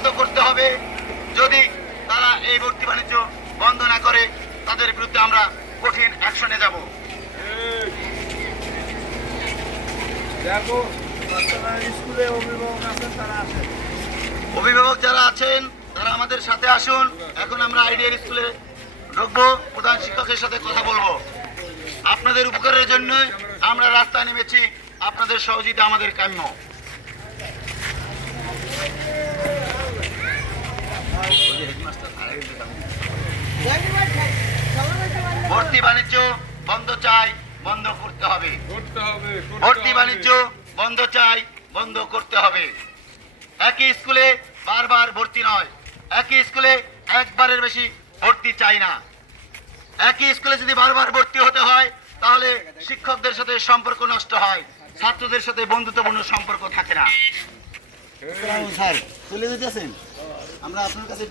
বন্ধ করতে হবে। যদি তারা এই ভর্তি বাণিজ্য বন্ধ না করে তাদের বিরুদ্ধে আমরা কঠিন অ্যাকশনে যাব। দেখো স্কুলে অভিভাবক যারা আছেন তারা আমাদের সাথে আসুন। এখন আমরা আইডিয়াল স্কুলে ঢুকবো, প্রধান শিক্ষকের সাথে কথা বলবো। আপনাদের উপকারের জন্য আমরা রাস্তায় নেমেছি, আপনাদের সহযোগিতা আমাদের কাম্য। ভর্তি বাণিজ্য বন্ধ চাই, বন্ধ করতে হবে। ভর্তি বাণিজ্য বন্ধ চাই, বন্ধ করতে হবে। একই স্কুলে বারবার ভর্তি নয়, একই স্কুলে একবারের বেশি ভর্তি চাই না। একই স্কুলে যদি বারবার ভর্তি হতে হয় তাহলে শিক্ষকদের সাথে সম্পর্ক নষ্ট হয়, ছাত্রদের সাথে বন্ধুত্বপূর্ণ সম্পর্ক থাকে না। স্যার চলে যেতেছেন, আমরা আপনার কাছে